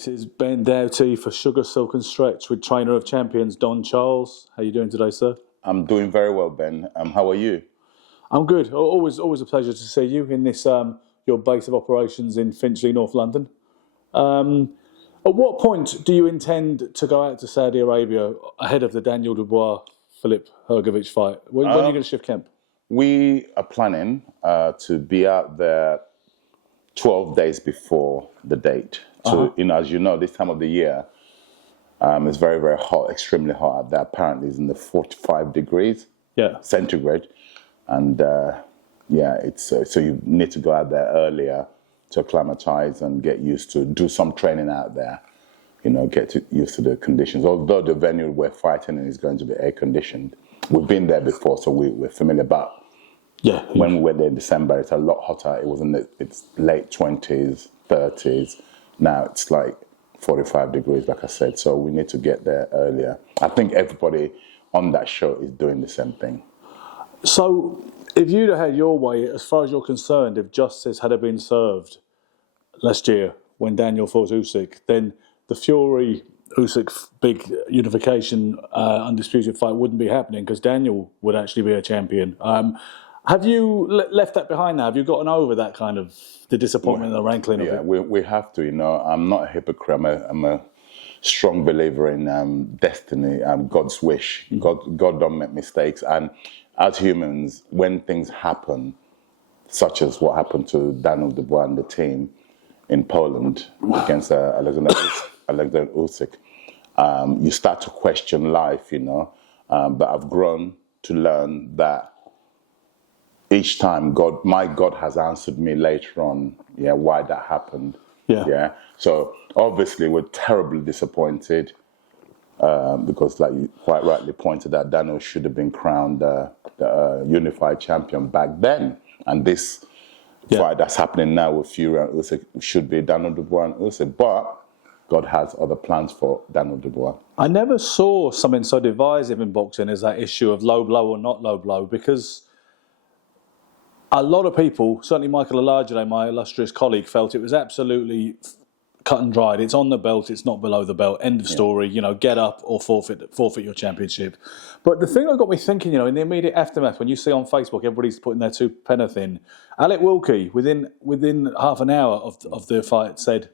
This is Ben Doughty for Sugar, Silk and Stretch with trainer of champions Don Charles. How are you doing today, sir? I'm doing very well, Ben. How are you? I'm good. Always a pleasure to see you in this your base of operations in Finchley, North London. At what point do you intend to go out to Saudi Arabia ahead of the Daniel Dubois Flip Hrgovic fight? When are you going to shift camp? We are planning to be out there 12 days before the date. So, as you know, this time of the year, it's very, very hot, extremely hot out there. Apparently, it's in the 45 degrees centigrade. And it's so you need to go out there earlier to acclimatize and get used to, do some training out there, get used to the conditions. Although the venue we're fighting in is going to be air conditioned. We've been there before, so we're familiar. But when we went there in December, it's a lot hotter. It's late 20s, 30s. Now it's like 45 degrees, like I said. So we need to get there earlier. I think everybody on that show is doing the same thing. So if you'd have had your way, as far as you're concerned, if justice had been served last year when Daniel fought Usyk, then the Fury-Usyk big unification undisputed fight wouldn't be happening because Daniel would actually be a champion. Have you left that behind now? Have you gotten over that kind of the disappointment and the rankling of it? Yeah, we have to. I'm not a hypocrite. I'm a strong believer in destiny, God's wish. God don't make mistakes. And as humans, when things happen, such as what happened to Daniel Dubois and the team in Poland against Alexander Usyk, you start to question life, But I've grown to learn that each time my God has answered me later on, why that happened. Yeah. So obviously we're terribly disappointed because, like you quite rightly pointed out, Daniel should have been crowned the unified champion back then. And this fight that's happening now with Fury and Usyk should be Daniel Dubois and Usyk. But God has other plans for Daniel Dubois. I never saw something so divisive in boxing as that issue of low blow or not low blow, because a lot of people, certainly Michael Olajide, my illustrious colleague, felt it was absolutely cut and dried. It's on the belt, it's not below the belt. End of story. Get up or forfeit your championship. But the thing that got me thinking, in the immediate aftermath, when you see on Facebook everybody's putting their two penneth in, Alec Wilkie within half an hour of the fight said,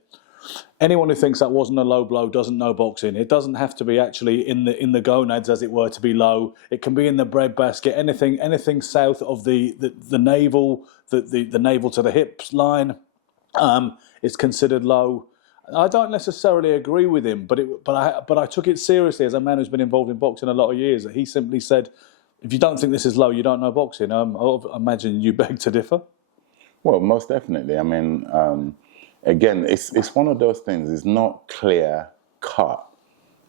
anyone who thinks that wasn't a low blow doesn't know boxing. It doesn't have to be actually in the gonads, as it were, to be low. It can be in the breadbasket. Anything south of the navel, the navel to the hips line, is considered low. I don't necessarily agree with him, but I took it seriously as a man who's been involved in boxing a lot of years. He simply said, if you don't think this is low, you don't know boxing. I imagine you beg to differ. Well, most definitely. I mean, again, it's one of those things. It's not clear cut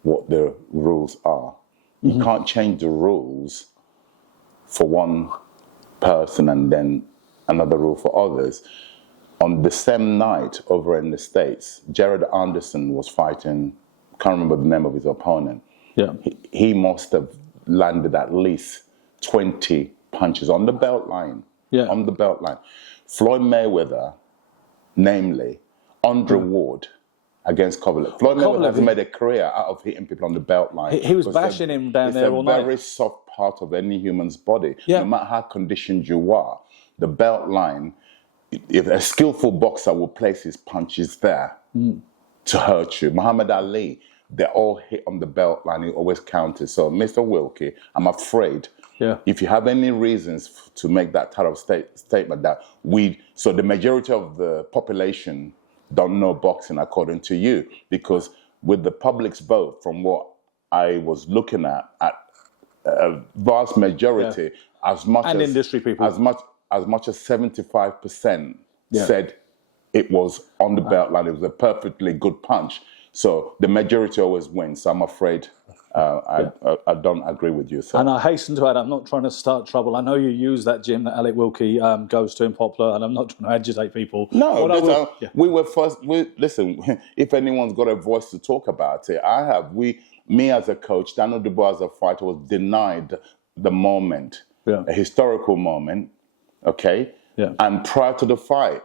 what the rules are. You can't change the rules for one person and then another rule for others. On the same night over in the States, Jared Anderson was fighting, can't remember the name of his opponent. Yeah. He must have landed at least 20 punches on the belt line. Yeah. On the belt line. Floyd Mayweather, namely, Andre Ward against Kovalev. Floyd Mayweather has made a career out of hitting people on the belt line. He was bashing him down there all night. It's a very soft part of any human's body. Yeah. No matter how conditioned you are, the belt line, if a skillful boxer will place his punches there to hurt you. Muhammad Ali, they're all hit on the belt line. He always counted. So, Mr. Wilkie, I'm afraid if you have any reasons to make that type of statement that so the majority of the population don't know boxing according to you, because with the public's vote, from what I was looking at a vast majority, industry people, as much as 75% said it was on the belt line. It was a perfectly good punch. So the majority always wins. So I'm afraid I don't agree with you, sir. And I hasten to add, I'm not trying to start trouble. I know you use that gym that Alec Wilkie goes to in Poplar, and I'm not trying to agitate people. No, we were first. Listen, if anyone's got a voice to talk about it, I have. Me as a coach, Daniel Dubois as a fighter was denied the moment, a historical moment, okay? Yeah. And prior to the fight,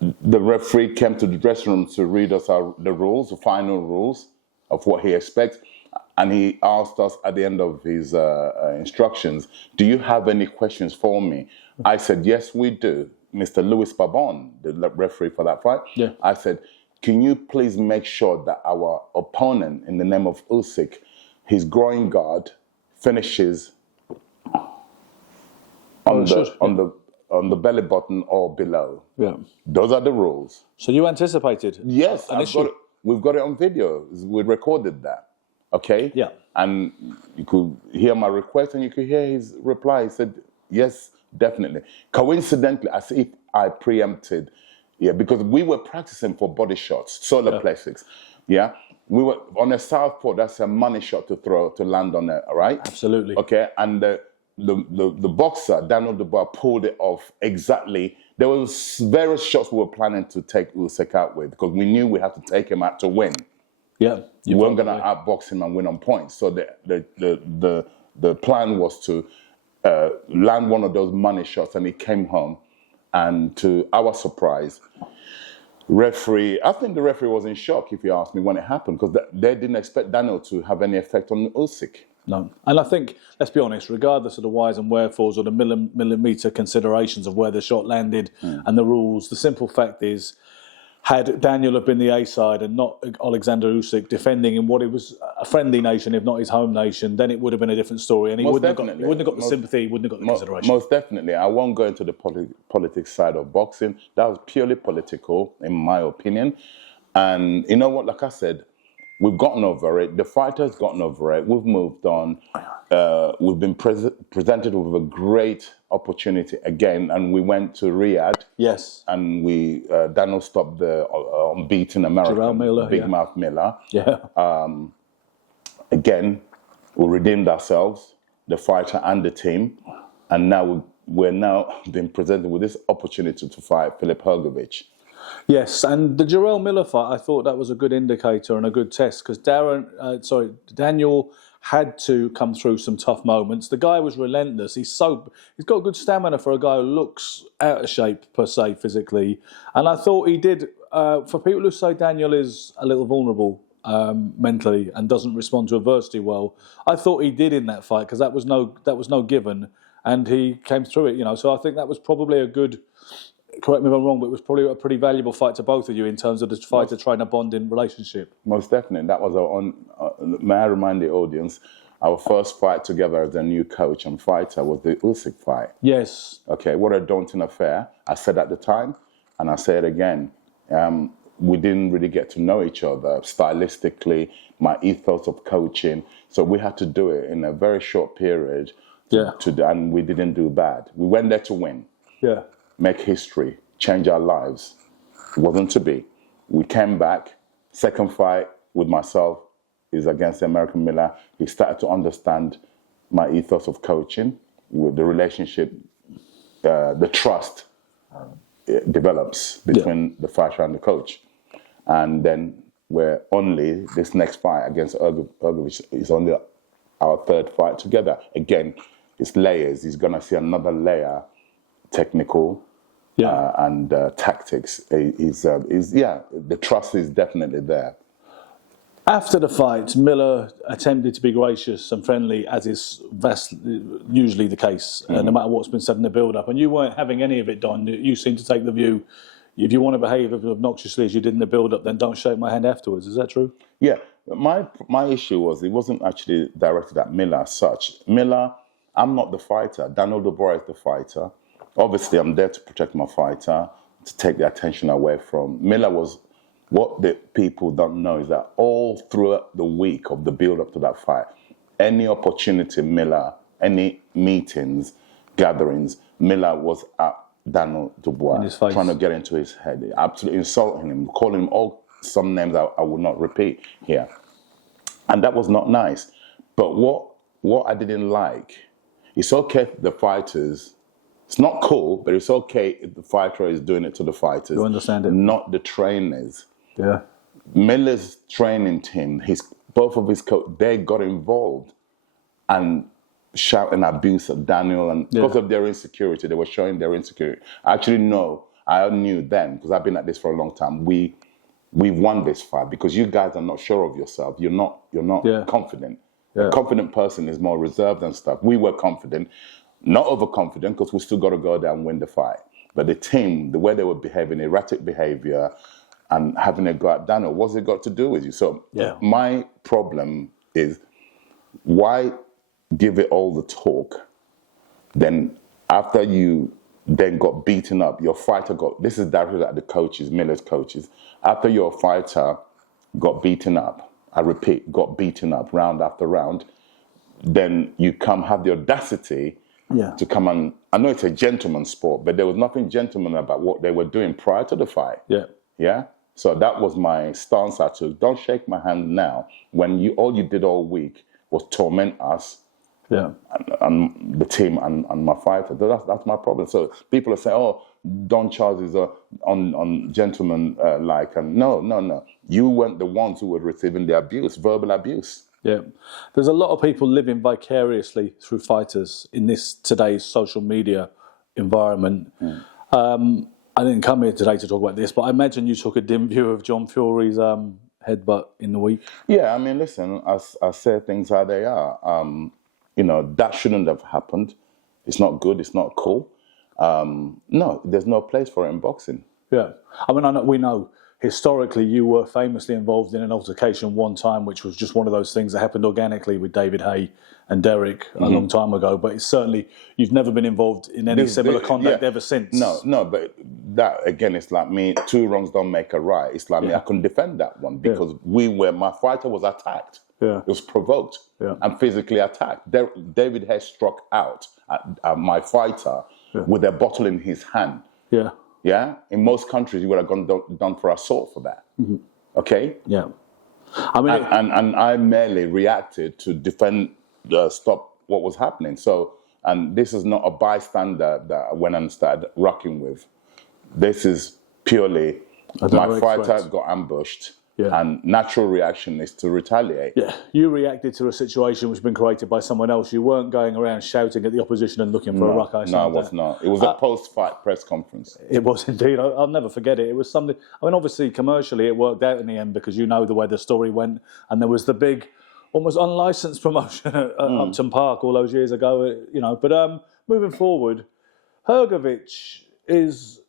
The referee came to the dressing room to read us the rules, the final rules of what he expects. And he asked us at the end of his instructions, do you have any questions for me? I said, yes, we do. Mr. Louis Babon, the referee for that fight. Yeah. I said, can you please make sure that our opponent, in the name of Usyk, his groin guard finishes on the belly button or below. Yeah. Those are the rules. So you anticipated? Yes, we've got it on video. We recorded that. Okay? Yeah. And you could hear my request and you could hear his reply. He said, yes, definitely. Coincidentally, as if I preempted, because we were practicing for body shots, solar plexus. Yeah. We were on a southpaw, that's a money shot to throw, to land on it, right? Absolutely. Okay. And the boxer, Daniel Dubois, pulled it off exactly. There was various shots we were planning to take Usyk out with because we knew we had to take him out to win. Yeah, we weren't going to outbox him and win on points. So the plan was to land one of those money shots, and he came home. And to our surprise, I think the referee was in shock, if you ask me, when it happened, because they didn't expect Daniel to have any effect on Usyk. No. And I think, let's be honest, regardless of the whys and wherefores or the millimetre considerations of where the shot landed and the rules, the simple fact is, had Daniel have been the A side and not Alexander Usyk defending in what it was a friendly nation, if not his home nation, then it would have been a different story. And he wouldn't have got the sympathy, he wouldn't have got the consideration. Most definitely. I won't go into the politics side of boxing. That was purely political, in my opinion. And you know what, like I said, we've gotten over it. The fighter's gotten over it. We've moved on. We've been presented with a great opportunity again, and we went to Riyadh. Yes. And Daniel stopped the unbeaten American, Big Mouth Miller. Yeah. Again, we redeemed ourselves, the fighter and the team, and now we're now being presented with this opportunity to fight Flip Hrgovic. Yes, and the Jarrell Miller fight, I thought that was a good indicator and a good test because Daniel had to come through some tough moments. The guy was relentless. He's got good stamina for a guy who looks out of shape per se physically, and I thought he did. For people who say Daniel is a little vulnerable mentally and doesn't respond to adversity well, I thought he did in that fight because that was no given, and he came through it. So I think that was probably a good. Correct me if I'm wrong, but it was probably a pretty valuable fight to both of you in terms of the fighter-trainer bonding relationship. Most definitely. That was may I remind the audience, our first fight together as a new coach and fighter was the Usyk fight. Yes. Okay, what a daunting affair. I said at the time, and I say it again, we didn't really get to know each other stylistically, my ethos of coaching. So we had to do it in a very short period. And we didn't do bad. We went there to win. Yeah. Make history, change our lives. It wasn't to be. We came back. Second fight with myself is against the American Miller. He started to understand my ethos of coaching, with the relationship, the trust develops between the fighter and the coach. And then this next fight against Hrgovic is only our third fight together. Again, it's layers. He's going to see another layer, technical, and tactics. The trust is definitely there. After the fight, Miller attempted to be gracious and friendly, as is usually the case, no matter what's been said in the build-up. And you weren't having any of it, Don. You seemed to take the view, if you want to behave as obnoxiously as you did in the build-up, then don't shake my hand afterwards. Is that true? Yeah. My issue was it wasn't actually directed at Miller as such. Miller, I'm not the fighter. Daniel Dubois is the fighter. Obviously, I'm there to protect my fighter, to take the attention away from. Miller was, what the people don't know is that all throughout the week of the build-up to that fight, any opportunity Miller, any meetings, gatherings, Miller was at Daniel Dubois, trying to get into his head, absolutely insulting him, calling him some names I will not repeat here. And that was not nice. But what I didn't like, it's okay the fighters. It's not cool, but it's okay if the fighter is doing it to the fighters. You understand it? Not the trainers. Yeah. Miller's training team, both of his coach, they got involved and shouting abuse at Daniel, and because of their insecurity, they were showing their insecurity. I actually know I knew then, because I've been at this for a long time, we won this fight because you guys are not sure of yourself. You're not confident. A confident person is more reserved and stuff. We were confident, not overconfident, because we still got to go there and win the fight. But the team, the way they were behaving, erratic behavior, and having a go at Daniel, what's it got to do with you? So my problem is, why give it all the talk? Then after you then got beaten up, your fighter got, this is directed at the coaches, Miller's coaches. After your fighter got beaten up, I repeat, got beaten up round after round, then you come have the audacity to come and, I know it's a gentleman's sport, but there was nothing gentleman about what they were doing prior to the fight. Yeah? So that was my stance I took. Don't shake my hand now when all you did all week was torment us. And the team and my fighter. That's my problem. So people are saying, "Oh, Don Charles is on gentleman like," and no. You weren't the ones who were receiving the abuse, verbal abuse. Yeah, there's a lot of people living vicariously through fighters in this today's social media environment. I didn't come here today to talk about this, but I imagine you took a dim view of John Fury's headbutt in the week. Yeah, I mean, listen, I say things how they are. That shouldn't have happened. It's not good. It's not cool. No, there's no place for it in boxing. Yeah. I mean, we know historically you were famously involved in an altercation one time, which was just one of those things that happened organically with David Hay and Derek a long time ago. But it's certainly, you've never been involved in any similar conduct ever since. No, but that, again, it's like me, two wrongs don't make a right. It's like me, I couldn't defend that one because my fighter was attacked. It was provoked and physically attacked. David Hay struck out at my fighter with a bottle in his hand. Yeah? In most countries, you would have gone done for assault for that. Okay? Yeah. I mean, and I merely reacted to defend, stop what was happening. So, and this is not a bystander that I went and started rocking with. This is purely my fighter got ambushed. And natural reaction is to retaliate. Yeah, you reacted to a situation which had been created by someone else. You weren't going around shouting at the opposition and looking for a ruck. No, I was not. It was a post-fight press conference. It was indeed. I'll never forget it. It was something. I mean, obviously, commercially, it worked out in the end because you know the way the story went, and there was the big, almost unlicensed promotion at Upton Park all those years ago. But moving forward, Hrgovic is.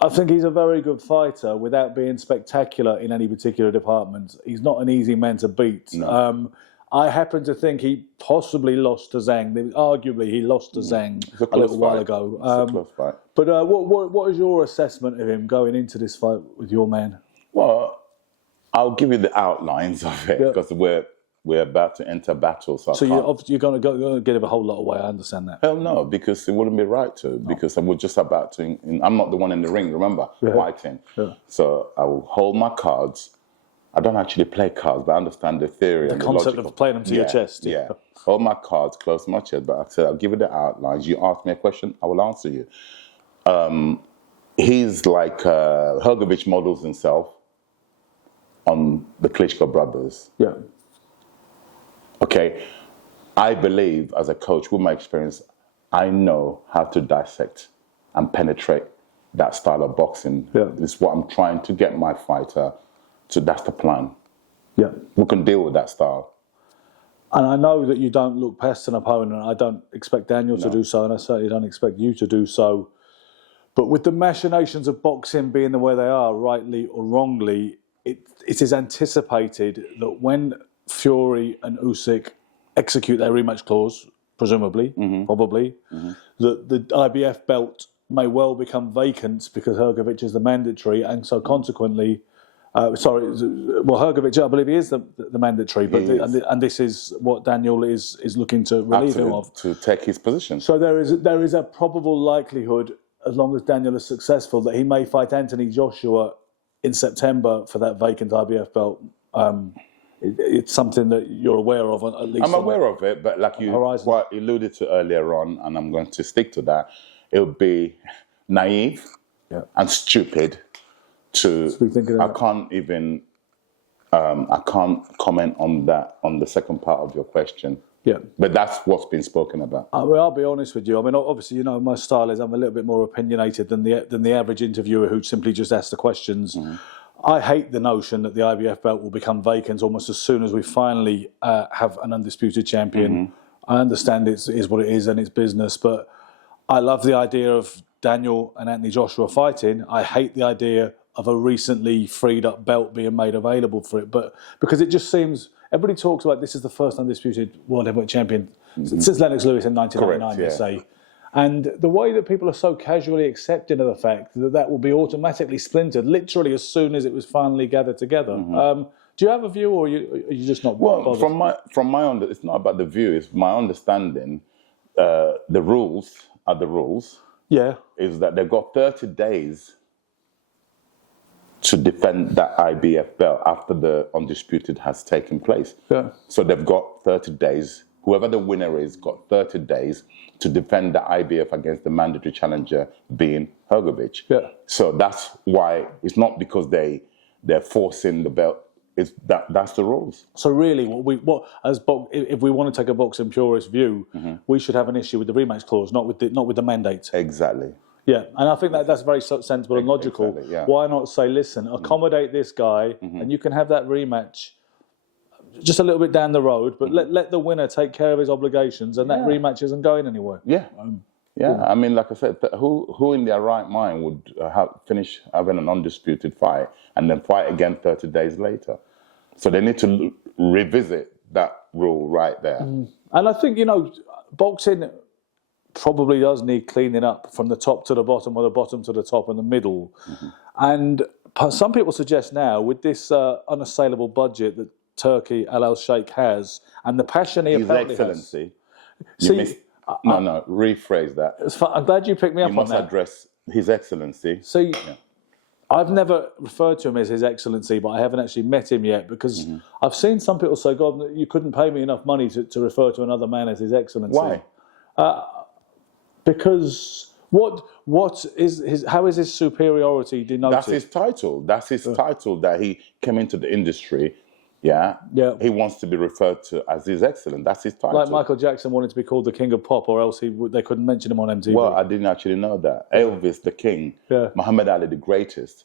I think he's a very good fighter without being spectacular in any particular department. He's not an easy man to beat. No. I happen to think he possibly lost to Zhang. Arguably, he lost to Zhang a little while ago. It's a close fight. But what is your assessment of him going into this fight with your man? Well, I'll give you the outlines of it because we're about to enter battle. So you're going to give a whole lot away. I understand that. Hell no, because it wouldn't be right to. Because we're just about to. I'm not the one in the ring. Remember, fighting. So I will hold my cards. I don't actually play cards, but I understand the theory and the concept of playing them to your chest. Yeah, hold my cards close to my chest. But I said I'll give you the outlines. You ask me a question, I will answer you. He's like Hrgovic models himself on the Klitschko brothers. Yeah. Okay, I believe as a coach, with my experience, I know how to dissect and penetrate that style of boxing. It's what I'm trying to get my fighter to. That's the plan. We can deal with that style. And I know that you don't look past an opponent. I don't expect Daniel to do so, and I certainly don't expect you to do so. But with the machinations of boxing being the way they are, rightly or wrongly, it is anticipated that when Fury and Usyk execute their rematch clause, presumably, probably, that the IBF belt may well become vacant because Hrgovic is the mandatory, and so consequently, Hrgovic, I believe he is the mandatory, but and this is what Daniel is looking to relieve him of, to take his position. So there is a probable likelihood, as long as Daniel is successful, that he may fight Anthony Joshua in September for that vacant IBF belt. It's something that you're aware of, at least. I'm aware of it, but like you quite alluded to earlier on, and I'm going to stick to that, it would be naive and stupid to. I can't even. I can't comment on that, on the second part of your question. Yeah. But that's what's been spoken about. I'll be honest with you. I mean, obviously, you know, my style is I'm a little bit more opinionated than the average interviewer who simply just asks the questions. I hate the notion that the IBF belt will become vacant almost as soon as we finally have an undisputed champion. I understand it is what it is and it's business, but I love the idea of Daniel and Anthony Joshua fighting. I hate the idea of a recently freed up belt being made available for it, but because it just seems everybody talks about this is the first undisputed world heavyweight champion since Lennox Lewis in 1999, they say. And the way that people are so casually accepting of the fact that that will be automatically splintered literally as soon as it was finally gathered together. Do you have a view, or are you just not bothered? Well, from my it's not about the view. It's my understanding. The rules are the rules. Yeah. Is that they've got 30 days to defend that IBF belt after the undisputed has taken place. Yeah. So they've got 30 days. Whoever the winner is got 30 days to defend the IBF against the mandatory challenger being Hrgovic. Yeah. So that's why it's not because they're forcing the belt. It's that's the rules. So really, if we want to take a boxing purist view, we should have an issue with the rematch clause, not with the mandate. Exactly. Yeah, and I think that's very sensible and logical. Exactly, yeah. Why not say, listen, accommodate this guy, and you can have that rematch just a little bit down the road, but let the winner take care of his obligations, and that rematch isn't going anywhere. Yeah. I mean, like I said, who in their right mind would finish having an undisputed fight and then fight again 30 days later? So they need to revisit that rule right there. And I think, you know, boxing probably does need cleaning up from the top to the bottom, or the bottom to the top and the middle. And some people suggest now, with this unassailable budget that Turkey Al Sheikh has, and the passion he apparently Excellency. has. No, rephrase that. I'm glad you picked me up on that. You must address His Excellency. See, I've never referred to him as His Excellency, but I haven't actually met him yet, because I've seen some people say, God, you couldn't pay me enough money to refer to another man as His Excellency. Why? Because how is his superiority denoted? That's his title. That's his title that he came into the industry. Yeah. He wants to be referred to as His Excellence. That's his title. Like Michael Jackson wanted to be called the King of Pop, or else they couldn't mention him on MTV. Well, I didn't actually know that. Elvis, the King. Muhammad Ali, the greatest.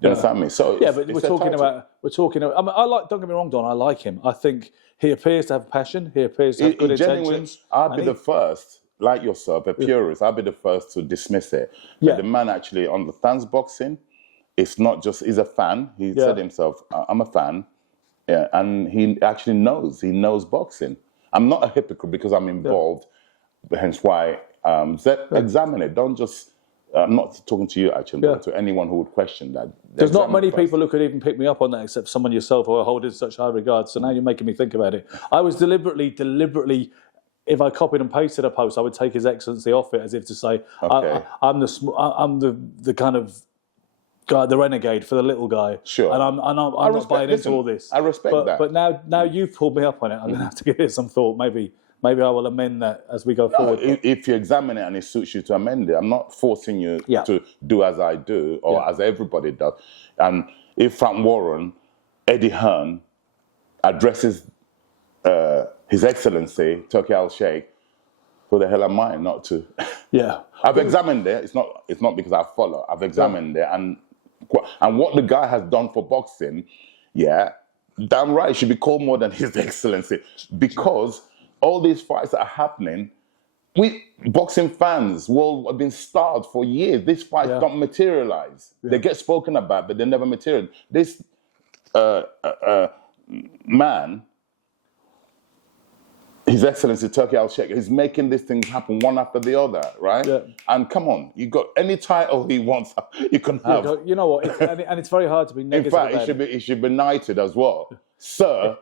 Do you understand me? So but we're talking about. I mean, don't get me wrong, Don. I like him. I think he appears to have passion. He appears to have good intentions. I'll be the first, like yourself, a purist. I'll be the first to dismiss it. But the man actually understands boxing. It's not just he's a fan. He said himself, "I'm a fan." Yeah, and he actually knows. He knows boxing. I'm not a hypocrite because I'm involved. Hence why examine it. Don't just. I'm not talking to you actually, but to anyone who would question that. There's not many people who could even pick me up on that, except someone yourself who I hold in such high regard. So now you're making me think about it. I was deliberately. If I copied and pasted a post, I would take His Excellency off it, as if to say, I'm the kind of guy, the renegade for the little guy. Sure. And I'm not buying into all this. I respect that. But now you've pulled me up on it. I'm going to have to give it some thought. Maybe I will amend that as we go forward. If you examine it and it suits you to amend it, I'm not forcing you to do as I do or as everybody does. And if Frank Warren, Eddie Hearn addresses His Excellency, Turkey Al Sheikh, who the hell am I not to? I've examined it. It's not because I follow. I've examined it, and what the guy has done for boxing, damn right, it should be called more than His Excellency, because all these fights that are happening, boxing fans have been starved for years. These fights don't materialize. They get spoken about, but they never materialize. This man, His Excellency Turkey Al Sheikh, is making these things happen one after the other, right? And come on, you got any title he wants, you can have. You know what? And it's very hard to be negative. In fact, he should be knighted as well, Sir.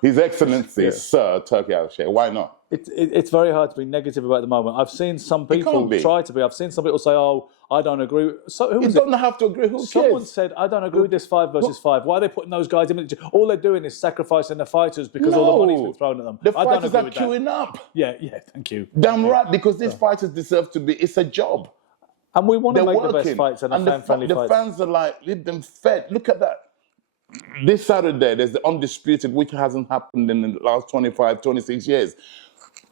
His Excellency, Sir Turkey Al Sheikh. Why not? It's very hard to be negative about the moment. I've seen some people try to be. I've seen some people say, "Oh, I don't agree." So you don't have to agree. Who cares? Someone said, "I don't agree with this 5 versus 5." Why are they putting those guys in? All they're doing is sacrificing the fighters because all the money's been thrown at them. The fighters are queuing up. Yeah, thank you. Damn right, because these fighters deserve to be. It's a job, and we want to make the best fights and the fan-friendly fights. The fans are like, leave them fed. Look at that. this Saturday, there's the undisputed, which hasn't happened in the last 25, 26 years.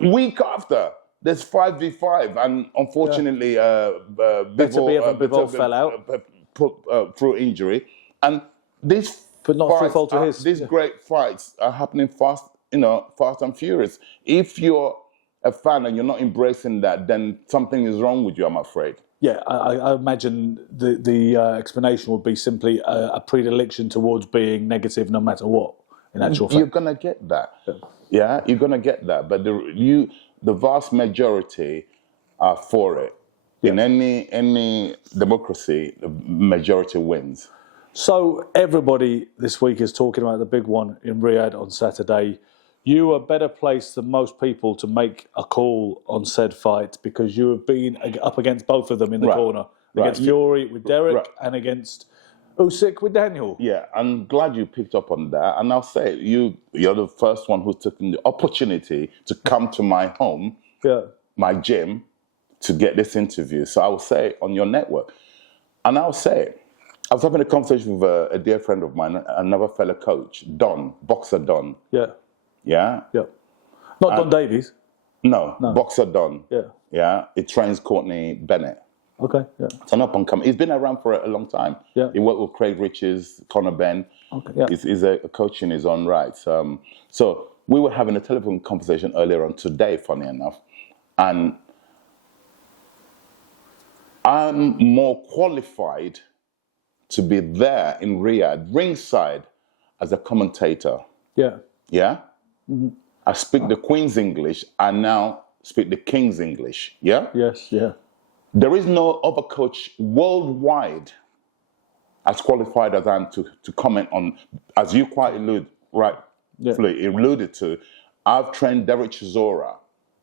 Week after, there's 5v5, and unfortunately, Bivol fell out. Put through injury. And these But not through fault of his. These great fights are happening fast, fast and furious. If you're a fan and you're not embracing that, then something is wrong with you, I'm afraid. Yeah, I imagine the explanation would be simply a predilection towards being negative no matter what, in actual fact. You're going to get that. Yeah, you're going to get that. But the vast majority are for it. Yeah. In any democracy, the majority wins. So everybody this week is talking about the big one in Riyadh on Saturday. You are better placed than most people to make a call on said fight because you have been up against both of them in the corner. Against Fury with Derek and against Usyk with Daniel. Yeah, I'm glad you picked up on that. And I'll say, you're the first one who took the opportunity to come to my home, my gym, to get this interview. So I will say on your network. And I'll say, I was having a conversation with a dear friend of mine, another fellow coach, Don, boxer Don. Yeah. Yeah? Yeah. Not Don Davies? No, boxer Don. Yeah. Yeah? He trains Courtney Bennett. Okay, yeah. It's an up and coming. He's been around for a long time. Yeah. He worked with Craig Riches, Conor Benn. Okay, yeah. He's a coach in his own right. So we were having a telephone conversation earlier on today, funny enough, and I'm more qualified to be there in Riyadh, ringside, as a commentator. Yeah. Yeah? Mm-hmm. I speak the Queen's English, I now speak the King's English. Yeah? Yes, yeah. There is no other coach worldwide as qualified as I am to comment on, as you quite alluded to. I've trained Derek Chisora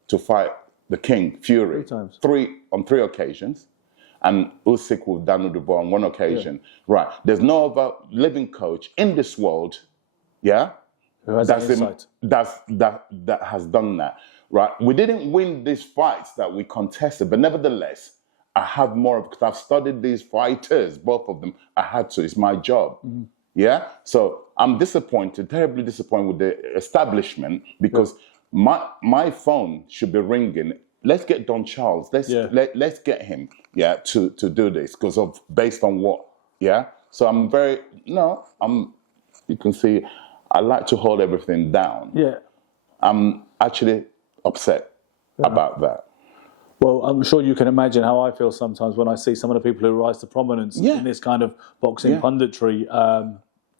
to fight the King, Fury, 3 times. on 3 occasions, and Usyk with Daniel Dubois on 1 occasion. Yeah. Right. There's no other living coach in this world, who has that insight. That has done that. Right. We didn't win these fights that we contested, but nevertheless, I have more because I've studied these fighters, both of them. I had to. It's my job. Mm-hmm. Yeah. So I'm disappointed, terribly disappointed with the establishment because my phone should be ringing. Let's get Don Charles. Let's get him. Yeah. To do this based on what. Yeah. So you can see, I like to hold everything down. Yeah. I'm actually upset about that. Well, I'm sure you can imagine how I feel sometimes when I see some of the people who rise to prominence in this kind of boxing punditry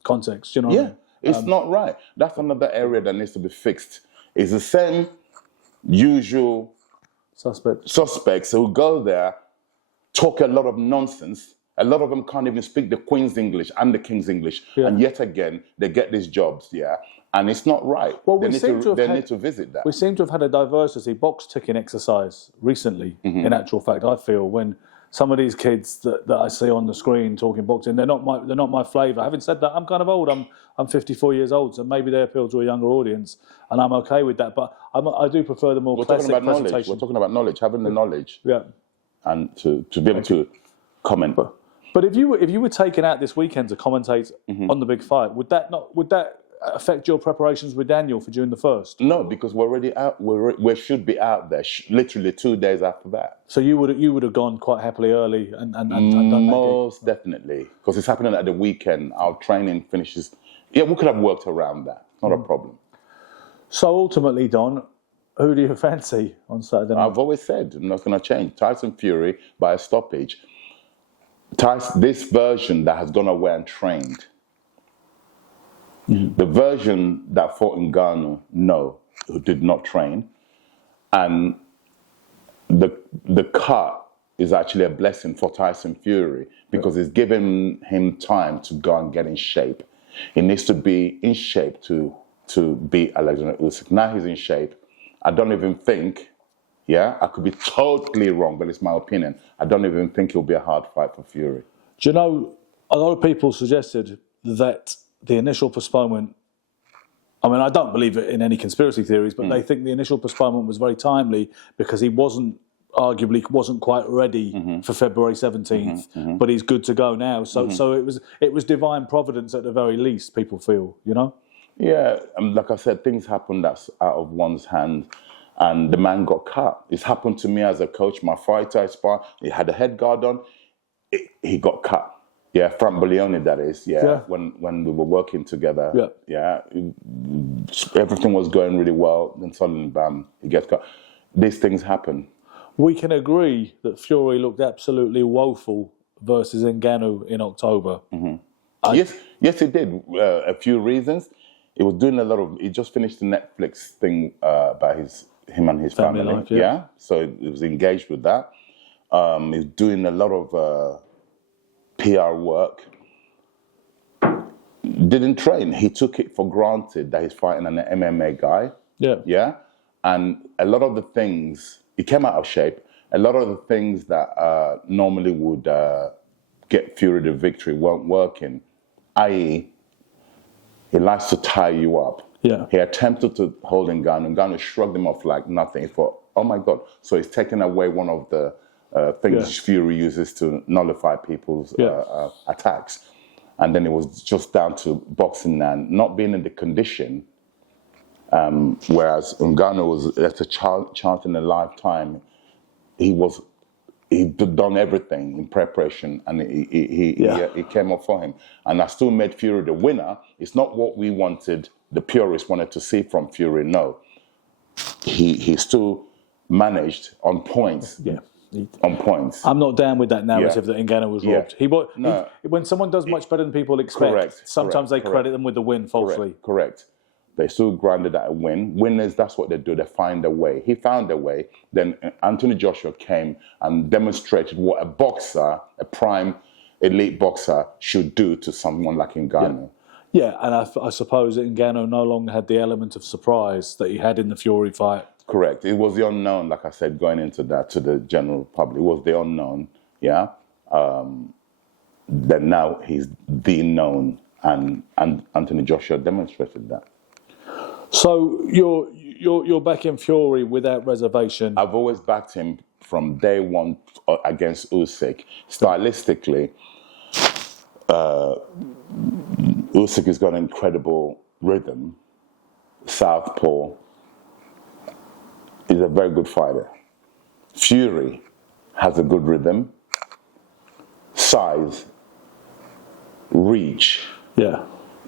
context. You know what I mean? It's not right. That's another area that needs to be fixed. It's the same usual suspects who go there, talk a lot of nonsense. A lot of them can't even speak the Queen's English and the King's English. Yeah. And yet again, they get these jobs, and it's not right. Well, they need to visit that. We seem to have had a diversity box ticking exercise recently, in actual fact, I feel, when some of these kids that I see on the screen talking boxing, they're not my flavour. Having said that, I'm kind of old. I'm 54 years old, so maybe they appeal to a younger audience, and I'm okay with that. But I do prefer the more classic presentation. We're talking about knowledge, having the knowledge. Yeah. And to be able to comment. But if you were taken out this weekend to commentate on the big fight, would that affect your preparations with Daniel for June the 1st? No, because we're already out. We should be out there literally 2 days after that. So you would have gone quite happily early and done that. Most definitely, because it's happening at the weekend. Our training finishes. Yeah, we could have worked around that. Not a problem. So ultimately, Don, who do you fancy on Saturday night? I've always said I'm not going to change. Tyson Fury by a stoppage. This version that has gone away and trained. The version that fought in Ghana, who did not train. And the cut is actually a blessing for Tyson Fury because it's given him time to go and get in shape. He needs to be in shape to beat Alexander Usyk. Now he's in shape. I don't even think, I could be totally wrong, but it's my opinion. I don't even think it'll be a hard fight for Fury. Do you know, a lot of people suggested that the initial postponement, I mean, I don't believe it in any conspiracy theories, but they think the initial postponement was very timely because he wasn't arguably wasn't quite ready for February 17th, but he's good to go now. So it was divine providence at the very least, people feel, you know? Yeah, like I said, things happen that's out of one's hand, and the man got cut. It's happened to me as a coach. My fighter, I spar, he had a head guard on, he got cut. Yeah, Frank Bollioni, that is. Yeah. When we were working together. Yeah, everything was going really well. Then suddenly, bam, he gets cut. These things happen. We can agree that Fury looked absolutely woeful versus Ngannou in October. Yes, he did. A few reasons. He was doing a lot of. He just finished the Netflix thing about him and his family. Life, yeah, so he was engaged with that. He's doing a lot of PR work. Didn't train. He took it for granted that he's fighting an MMA guy. Yeah, and a lot of the things he came out of shape. A lot of the things that normally would get Fury the victory weren't working. I.e., he likes to tie you up. Yeah. He attempted to hold Ngannou. Ngannou shrugged him off like nothing. He thought, oh my God. So he's taken away one of the things Fury uses to nullify people's attacks. And then it was just down to boxing and not being in the condition. Whereas Ngannou was at a chance in a lifetime. He'd done everything in preparation, and he came up for him. And I still made Fury the winner. It's not what we wanted, the purists wanted to see from Fury. No. He still managed on points. Yeah. On points. I'm not down with that narrative that Ngannou was robbed. When someone does much better than people expect, sometimes they credit them with the win falsely. Correct. They still grounded at a win. Winners, that's what they do. They find a way. He found a way. Then Anthony Joshua came and demonstrated what a boxer, a prime elite boxer, should do to someone like Ngannou. Yeah, and I suppose that Ngannou no longer had the element of surprise that he had in the Fury fight. Correct. It was the unknown, like I said, going into that to the general public. It was the unknown, yeah. Then now he's the known, and Anthony Joshua demonstrated that. So you're backing Fury without reservation. I've always backed him from day one against Usyk. Stylistically, Usyk has got an incredible rhythm. Southpaw. He's a very good fighter. Fury has a good rhythm. Size. Reach. Yeah.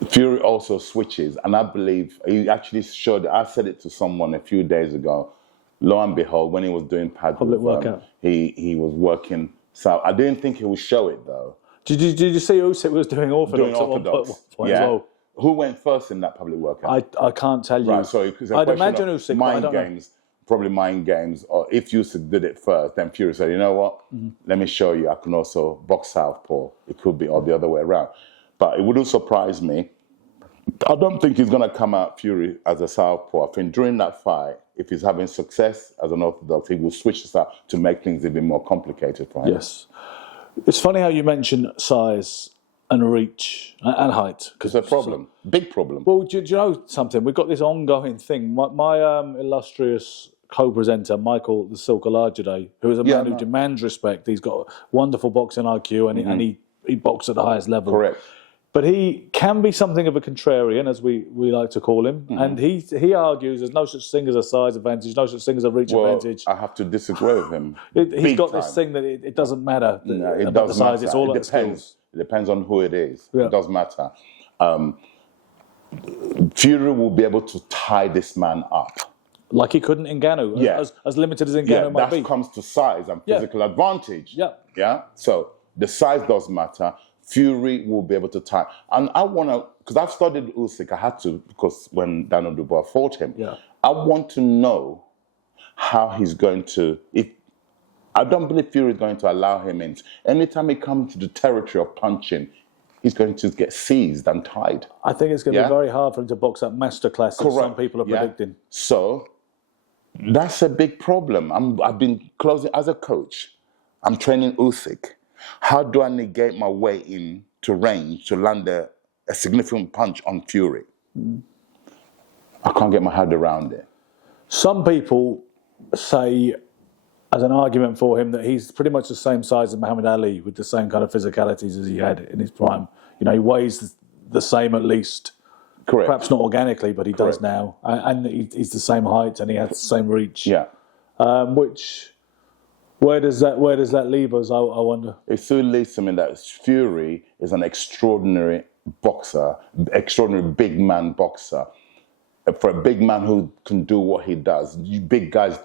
Fury also switches, and I believe he actually showed. I said it to someone a few days ago. Lo and behold, when he was doing public workout, he was working. So I didn't think he would show it though. Did you see Usyk was doing orthodox at one point as well? Who went first in that public workout? I can't tell you. Right, so I'd imagine Usyk. Mind games, probably mind games. Or if Usyk did it first, then Fury said, "You know what? Let me show you. I can also box southpaw. It could be or the other way around." But it wouldn't surprise me. I don't think he's going to come out Fury as a southpaw. I think during that fight, if he's having success as an orthodox, he will switch this up to make things even more complicated for him. Yes. It's funny how you mention size and reach and height. It's a problem. Big problem. Well, do you know something? We've got this ongoing thing. My illustrious co-presenter, Michael the Silk Olajide, who is a man who demands respect. He's got wonderful boxing IQ and he boxes at the highest level. Correct. But he can be something of a contrarian, as we like to call him. And he argues there's no such thing as a size advantage, no such thing as a reach advantage. I have to disagree with him. He's got this thing that it doesn't matter about the size. It's all about skills. It depends on who it is. Yeah. It does matter. Fury will be able to tie this man up. Like he couldn't Ngannou, as limited as Ngannou might be. That comes to size and physical advantage. Yeah. So the size does matter. Fury will be able to tie. And I want to, because I've studied Usyk, I had to, because when Daniel Dubois fought him, I want to know how he's going to, I don't believe Fury is going to allow him in. Anytime he comes to the territory of punching, he's going to get seized and tied. I think it's going to be very hard for him to box that masterclass as some people are predicting. So that's a big problem. I've been closing, as a coach, I'm training Usyk. How do I negate my way into range to land a significant punch on Fury? I can't get my head around it. Some people say as an argument for him that he's pretty much the same size as Muhammad Ali with the same kind of physicalities as he had in his prime. You know, he weighs the same at least. Correct. Perhaps not organically, but he does now. And he's the same height and he has the same reach. Yeah. Where does that leave us, I wonder? It still leads to me that Fury is an extraordinary boxer, extraordinary big man boxer. For a big man who can do what he does, big guys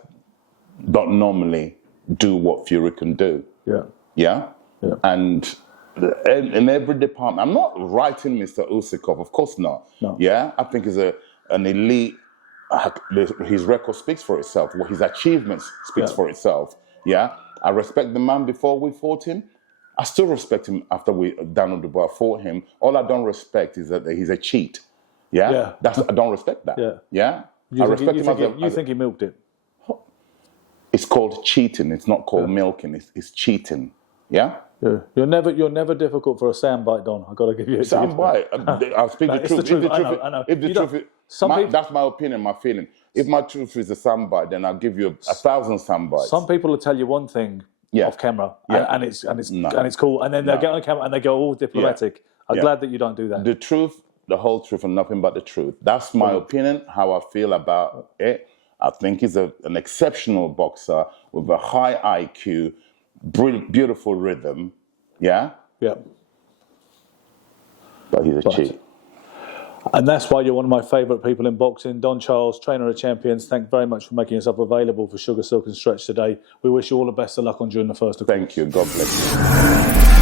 don't normally do what Fury can do. Yeah. Yeah? Yeah. And in every department, I'm not writing Mr. Usyk off, of course not. No. Yeah? I think he's an elite, his record speaks for itself, his achievements speaks for itself. Yeah? I respect the man before we fought him. I still respect him after Daniel Dubois fought him. All I don't respect is that he's a cheat. Yeah? I don't respect that. Yeah. Yeah? I respect him you think he milked it? It's called cheating. It's not called milking. It's cheating. Yeah? Yeah. You're never difficult for a soundbite, Don. I've got to give you a soundbite. I'll speak the truth. I know. If the truth is, that's my opinion, my feeling. If my truth is a soundbite, then I'll give you 1,000 soundbites. Some people will tell you one thing off camera, and it's cool, and then they'll get on camera and they go all diplomatic. I'm glad that you don't do that. The truth, the whole truth, and nothing but the truth. That's my opinion. How I feel about it. I think he's an exceptional boxer with a high IQ, beautiful rhythm. Yeah? Yeah. But he's a cheat. And that's why you're one of my favourite people in boxing. Don Charles, trainer of champions, thank you very much for making yourself available for Sugar, Silk and Stretch today. We wish you all the best of luck on June the 1st. Thank you. God bless you.